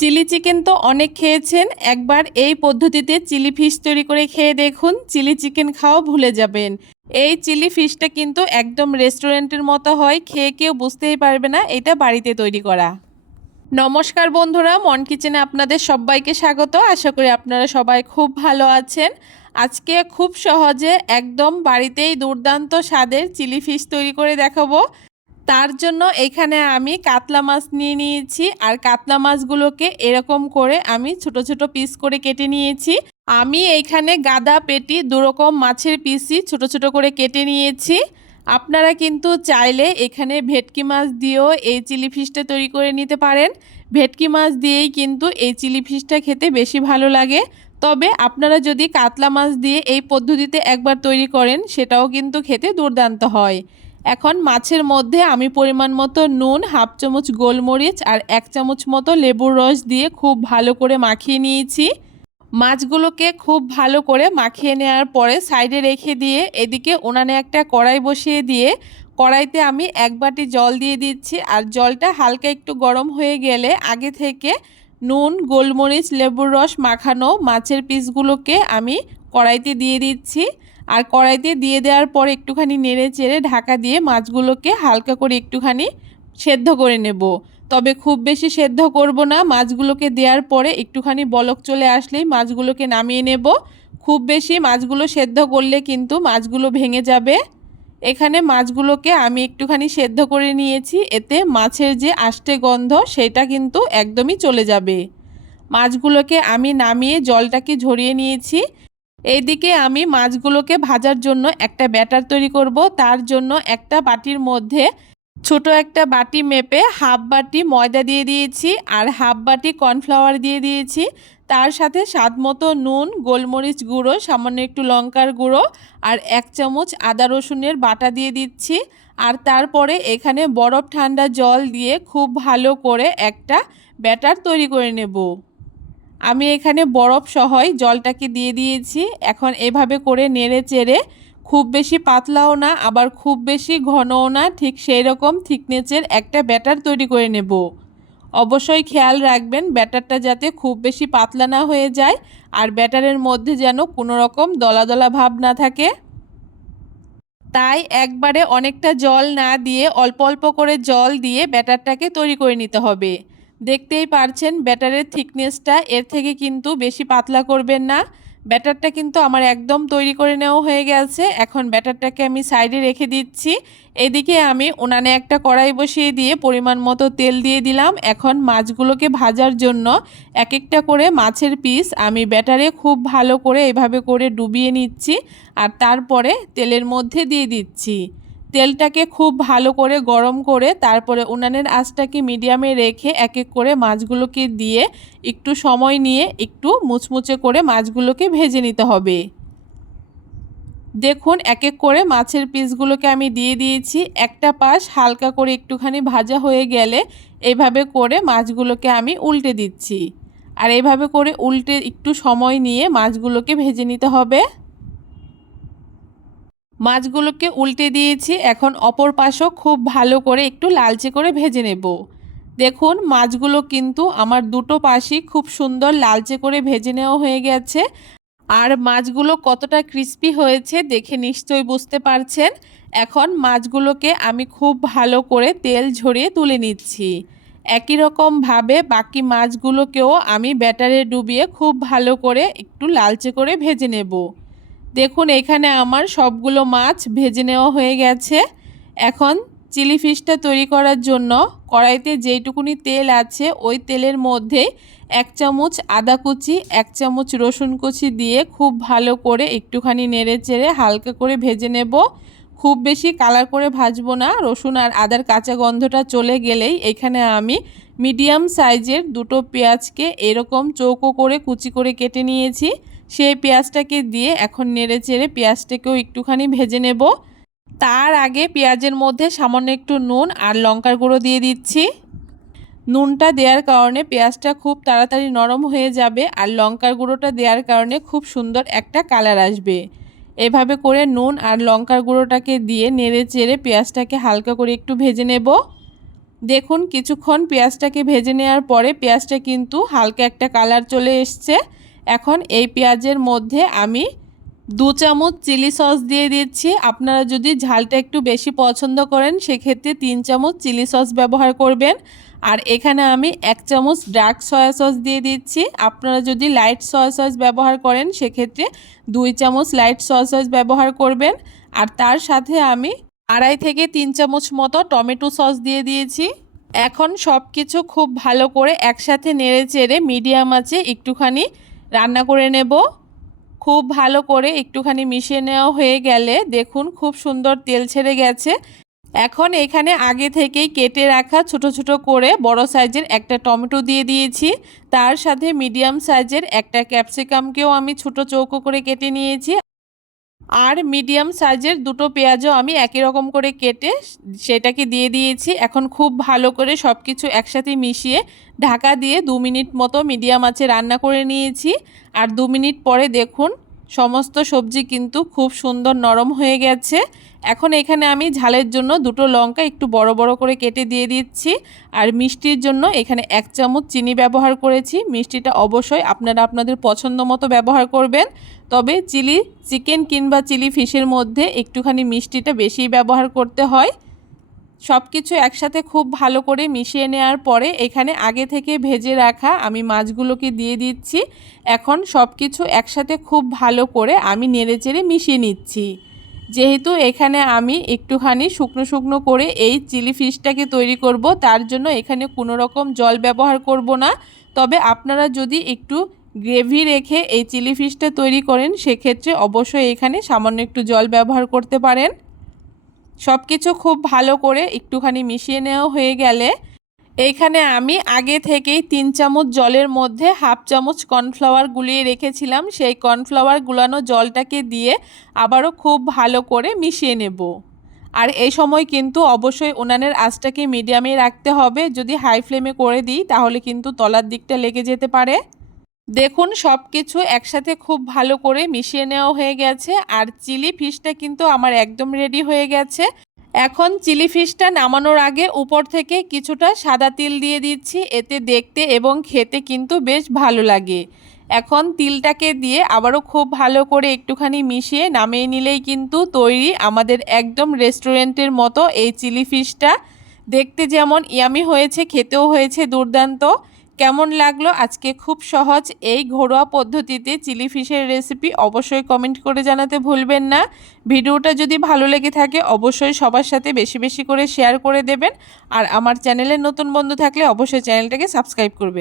Chilli chicken তো অনেক খেয়েছেন, একবার এই পদ্ধতিতে চিলি ফিশ তৈরি করে খেয়ে দেখুন, চিলি চিকেন খাওয়া ভুলে যাবেন। এই চিলি ফিশটা কিন্তু একদম রেস্টুরেন্টের মতো হয়, খেয়ে কেউ বুঝতেই পারবে না, এটা বাড়িতে তৈরি করা। নমস্কার বন্ধুরা, মন কিচেনে আপনাদের সবাইকে স্বাগত, আশা করি আপনারা সবাই খুব ভালো আছেন। আজকে খুব সহজে একদম বাড়িতেই দুর্দান্ত স্বাদের চিলি ফিশ তৈরি করে দেখাবো। তার জন্য এখানে আমি কাতলা মাছ নিয়ে নিয়েছি। আর কাতলা মাছগুলোকে এরকম করে আমি ছোট ছোট পিস করে কেটে নিয়েছি। আমি এইখানে গাদা পেটি দুরকম মাছের পিসই ছোট ছোট করে কেটে নিয়েছি। আপনারা কিন্তু চাইলে এখানে ভেটকি মাছ দিয়েও এই চিলি ফিশটা তৈরি করে নিতে পারেন। ভেটকি মাছ দিয়েই কিন্তু এই চিলি ফিশটা খেতে বেশি ভালো লাগে। তবে আপনারা যদি কাতলা মাছ দিয়ে এই পদ্ধতিতে একবার তৈরি করেন, সেটাও কিন্তু খেতে দুর্দান্ত হয়। এখন মাছের মধ্যে আমি পরিমাণ মতো নুন, হাফ চামচ গোলমরিচ আর এক চামচ মতো লেবুর রস দিয়ে খুব ভালো করে মাখিয়ে নিয়েছি। মাছগুলোকে খুব ভালো করে মাখিয়ে নেওয়ার পরে সাইডে রেখে দিয়ে এদিকে উনানে একটা কড়াই বসিয়ে দিয়ে কড়াইতে আমি এক বাটি জল দিয়ে দিচ্ছি আর জলটা হালকা একটু গরম হয়ে গেলে আগে থেকে নুন, গোলমরিচ, লেবুর রস মাখানো মাছের পিসগুলোকে আমি কড়াইতে দিয়ে দিচ্ছি। আর কড়াইতে দিয়ে দেওয়ার পর একটুখানি নেড়ে চেড়ে ঢাকা দিয়ে মাছগুলোকে হালকা করে একটুখানি সেদ্ধ করে নেব। তবে খুব বেশি সেদ্ধ করব না। মাছগুলোকে দেওয়ার পরে একটুখানি বলক চলে আসলেই মাছগুলোকে নামিয়ে নেব। খুব বেশি মাছগুলো সেদ্ধ করলে কিন্তু মাছগুলো ভেঙে যাবে। এখানে মাছগুলোকে আমি একটুখানি সেদ্ধ করে নিয়েছি। এতে মাছের যে আষ্টে গন্ধ, সেটা কিন্তু একদমই চলে যাবে। মাছগুলোকে আমি নামিয়ে জলটাকে ঝরিয়ে নিয়েছি। এইদিকে আমি মাছগুলোকে ভাজার জন্য একটা ব্যাটার তৈরি করব। তার জন্য একটা বাটির মধ্যে ছোট একটা বাটি মেপে হাফ বাটি ময়দা দিয়ে দিয়েছি আর হাফ বাটি কর্নফ্লাওয়ার দিয়ে দিয়েছি। তার সাথে স্বাদ মতো নুন, গোলমরিচ গুঁড়ো, সামান্য একটু লঙ্কার গুঁড়ো আর এক চামচ আদা রসুনের বাটা দিয়ে দিচ্ছি। আর তারপরে এখানে বরফ ঠান্ডা জল দিয়ে খুব ভালো করে একটা ব্যাটার তৈরি করে নেব। আমি এখানে বরফ সহই জলটাকে দিয়ে দিয়েছি। এখন এভাবে করে নেড়ে চেড়ে খুব বেশি পাতলাও না, আবার খুব বেশি ঘনও না, ঠিক সেই রকম থিকনেচের একটা ব্যাটার তৈরি করে নেব। অবশ্যই খেয়াল রাখবেন, ব্যাটারটা যাতে খুব বেশি পাতলা না হয়ে যায় আর ব্যাটারের মধ্যে যেন কোনো রকম দলা দলা ভাব না থাকে। তাই একবারে অনেকটা জল না দিয়ে, অল্প অল্প করে জল দিয়ে ব্যাটারটাকে তৈরি করে নিতে হবে। দেখতেই পারছেন, ব্যাটারের থিকনেসটা, এর থেকে কিন্তু বেশি পাতলা করবেন না। ব্যাটারটা কিন্তু আমার একদম তৈরি করে নেওয়া হয়ে গেছে। এখন ব্যাটারটাকে আমি সাইডে রেখে দিচ্ছি। এদিকে আমি উনানে একটা কড়াই বসিয়ে দিয়ে পরিমাণ মতো তেল দিয়ে দিলাম। এখন মাছগুলোকে ভাজার জন্য এক একটা করে মাছের পিস আমি ব্যাটারে খুব ভালো করে এভাবে করে ডুবিয়ে নিচ্ছি আর তারপরে তেলের মধ্যে দিয়ে দিচ্ছি। তেলটাকে খুব ভালো করে গরম করে তারপরে উনানের আঁচটাকে মিডিয়ামে রেখে এক এক করে মাছগুলোকে দিয়ে একটু সময় নিয়ে একটু মুচমুচে করে মাছগুলোকে ভেজে নিতে হবে। দেখুন, এক এক করে মাছের পিসগুলোকে আমি দিয়ে দিয়েছি। একটা পাশ হালকা করে একটুখানি ভাজা হয়ে গেলে এইভাবে করে মাছগুলোকে আমি উল্টে দিচ্ছি। আর এইভাবে করে উল্টে একটু সময় নিয়ে মাছগুলোকে ভেজে নিতে হবে। মাছগুলোকে উল্টে দিয়েছি। এখন অপর পাশও খুব ভালো করে একটু লালচে করে ভেজে নেব। দেখুন, মাছগুলো কিন্তু আমার দুটো পাশই খুব সুন্দর লালচে করে ভেজে নেওয়া হয়ে গেছে। আর মাছগুলো কতটা ক্রিস্পি হয়েছে দেখে নিশ্চয়ই বুঝতে পারছেন। এখন মাছগুলোকে আমি খুব ভালো করে তেল ঝরিয়ে তুলে নিচ্ছি। একই রকমভাবে বাকি মাছগুলোকেও আমি ব্যাটারে ডুবিয়ে খুব ভালো করে একটু লালচে করে ভেজে নেব। দেখুন, এখানে আমার সবগুলো মাছ ভেজে নেওয়া হয়ে গেছে। এখন চিলি ফিশটা তৈরি করার জন্য কড়াইতে যেইটুকুনি তেল আছে, ওই তেলের মধ্যে এক চামচ আদা কুচি, এক চামচ রসুন কুচি দিয়ে খুব ভালো করে একটুখানি নেড়ে চেড়ে হালকা করে ভেজে নেব। খুব বেশি কালার করে ভাজবো না, রসুন আর আদার কাঁচা গন্ধটা চলে গেলেই এখানে আমি মিডিয়াম সাইজের দুটো পেঁয়াজকে এরকম চৌকো করে কুচি করে কেটে নিয়েছি। সেই পেঁয়াজটাকে দিয়ে এখন নেড়ে চেড়ে পেঁয়াজটাকেও একটুখানি ভেজে নেব। তার আগে পেঁয়াজের মধ্যে সামান্য একটু নুন আর লঙ্কার গুঁড়ো দিয়ে দিচ্ছি। নুনটা দেওয়ার কারণে পেঁয়াজটা খুব তাড়াতাড়ি নরম হয়ে যাবে আর লঙ্কার গুঁড়োটা দেওয়ার কারণে খুব সুন্দর একটা কালার আসবে। এভাবে করে নুন আর লঙ্কার গুঁড়োটাকে দিয়ে নেড়ে চেড়ে পেঁয়াজটাকে হালকা করে একটু ভেজে নেব। দেখুন, কিছুক্ষণ পেঁয়াজটাকে ভেজে নেওয়ার পরে পেঁয়াজটা কিন্তু হালকা একটা কালার চলে এসছে। এখন এই পেঁয়াজের মধ্যে আমি দু চামচ চিলি সস দিয়ে দিচ্ছি। আপনারা যদি ঝালটা একটু বেশি পছন্দ করেন, সেক্ষেত্রে তিন চামচ চিলি সস ব্যবহার করবেন। আর এখানে আমি এক চামচ ডার্ক সয়া সস দিয়ে দিচ্ছি। আপনারা যদি লাইট সয়া সস ব্যবহার করেন, সেক্ষেত্রে দুই চামচ লাইট সয়া সস ব্যবহার করবেন। আর তার সাথে আমি আড়াই থেকে তিন চামচ মতো টমেটো সস দিয়ে দিয়েছি। এখন সব কিছু খুব ভালো করে একসাথে নেড়ে চেড়ে মিডিয়াম আছে একটুখানি রান্না করে নেব। খুব ভালো করে একটুখানি মিশিয়ে নেওয়া হয়ে গেলে দেখুন খুব সুন্দর তেল ছেড়ে গেছে। এখন এখানে আগে থেকেই কেটে রাখা ছোট ছোট করে বড় সাইজের একটা টমেটো দিয়ে দিয়েছি। তার সাথে মিডিয়াম সাইজের একটা ক্যাপসিকামকেও আমি ছোট চৌকো করে কেটে নিয়েছি। আর মিডিয়াম সাইজের দুটো পেঁয়াজও আমি একই রকম করে কেটে সেটাকে দিয়ে দিয়েছি। এখন খুব ভালো করে সব কিছু একসাথে মিশিয়ে ঢাকা দিয়ে দু মিনিট মতো মিডিয়াম আছে রান্না করে নিয়েছি। আর দু মিনিট পরে দেখুন, সমস্ত সবজি কিন্তু খুব সুন্দর নরম হয়ে গেছে। এখন এখানে আমি ঝালের জন্য দুটো লঙ্কা একটু বড় বড় করে কেটে দিয়ে দিচ্ছি। আর মিষ্টির জন্য এখানে এক চামচ চিনি ব্যবহার করেছি। মিষ্টিটা অবশ্যই আপনারা আপনাদের পছন্দ মতো ব্যবহার করবেন। তবে চিলি চিকেন কিংবা চিলি ফিশের মধ্যে একটুখানি মিষ্টিটা বেশি ব্যবহার করতে হয়। সব কিছু একসাথে খুব ভালো করে মিশিয়ে নেওয়ার পরে এখানে আগে থেকে ভেজে রাখা আমি মাছগুলোকে দিয়ে দিচ্ছি। এখন সব কিছু একসাথে খুব ভালো করে আমি নেড়েচেড়ে মিশিয়ে নিচ্ছি। যেহেতু এখানে আমি একটুখানি শুকনো শুকনো করে এই চিলি ফিশটাকে তৈরি করব, তার জন্য এখানে কোনো রকম জল ব্যবহার করব না। তবে আপনারা যদি একটু গ্রেভি রেখে এই চিলি ফিশটা তৈরি করেন, সেক্ষেত্রে অবশ্যই এখানে সামান্য একটু জল ব্যবহার করতে পারেন। সব কিছু খুব ভালো করে একটুখানি মিশিয়ে নেওয়া হয়ে গেলে এইখানে আমি আগে থেকেই তিন চামচ জলের মধ্যে হাফ চামচ কর্নফ্লাওয়ার গুলিয়ে রেখেছিলাম। সেই কর্নফ্লাওয়ার গুলানো জলটাকে দিয়ে আবারও খুব ভালো করে মিশিয়ে নেব। আর এই সময় কিন্তু অবশ্যই উনানের আঁচটাকে মিডিয়ামে রাখতে হবে। যদি হাই ফ্লেমে করে দিই, তাহলে কিন্তু তলার দিকটা লেগে যেতে পারে। দেখুন সব কিছু একসাথে খুব ভালো করে মিশিয়ে নেওয়া হয়ে গেছে। আর চিলি ফিশটা কিন্তু আমার একদম রেডি হয়ে গেছে। এখন চিলি ফিশটা নামানোর আগে উপর থেকে কিছুটা সাদা তিল দিয়ে দিচ্ছি, এতে দেখতে এবং খেতে কিন্তু বেশ ভালো লাগে। এখন তিলটাকে দিয়ে আবারও খুব ভালো করে একটুখানি মিশিয়ে নামিয়ে নিলেই কিন্তু তৈরি আমাদের একদম রেস্টুরেন্টের মতো এই চিলি ফিশটা। দেখতে যেমন ইয়ামি হয়েছে, খেতেও হয়েছে দুর্দান্ত। কেমন লাগল? আজকে খুব সহজ। এই ঘরোয়া পদ্ধতিতে চিলি ফিশের রেসিপি অবশ্যই কমেন্ট করে জানাতে ভুলবেন না। ভিডিওটা যদি ভালো লেগে থাকে, অবশ্যই সবার সাথে বেশি বেশি করে শেয়ার করে দেবেন। আর আমার চ্যানেলের নতুন বন্ধু থাকলে অবশ্যই চ্যানেলটাকে সাবস্ক্রাইব করবেন।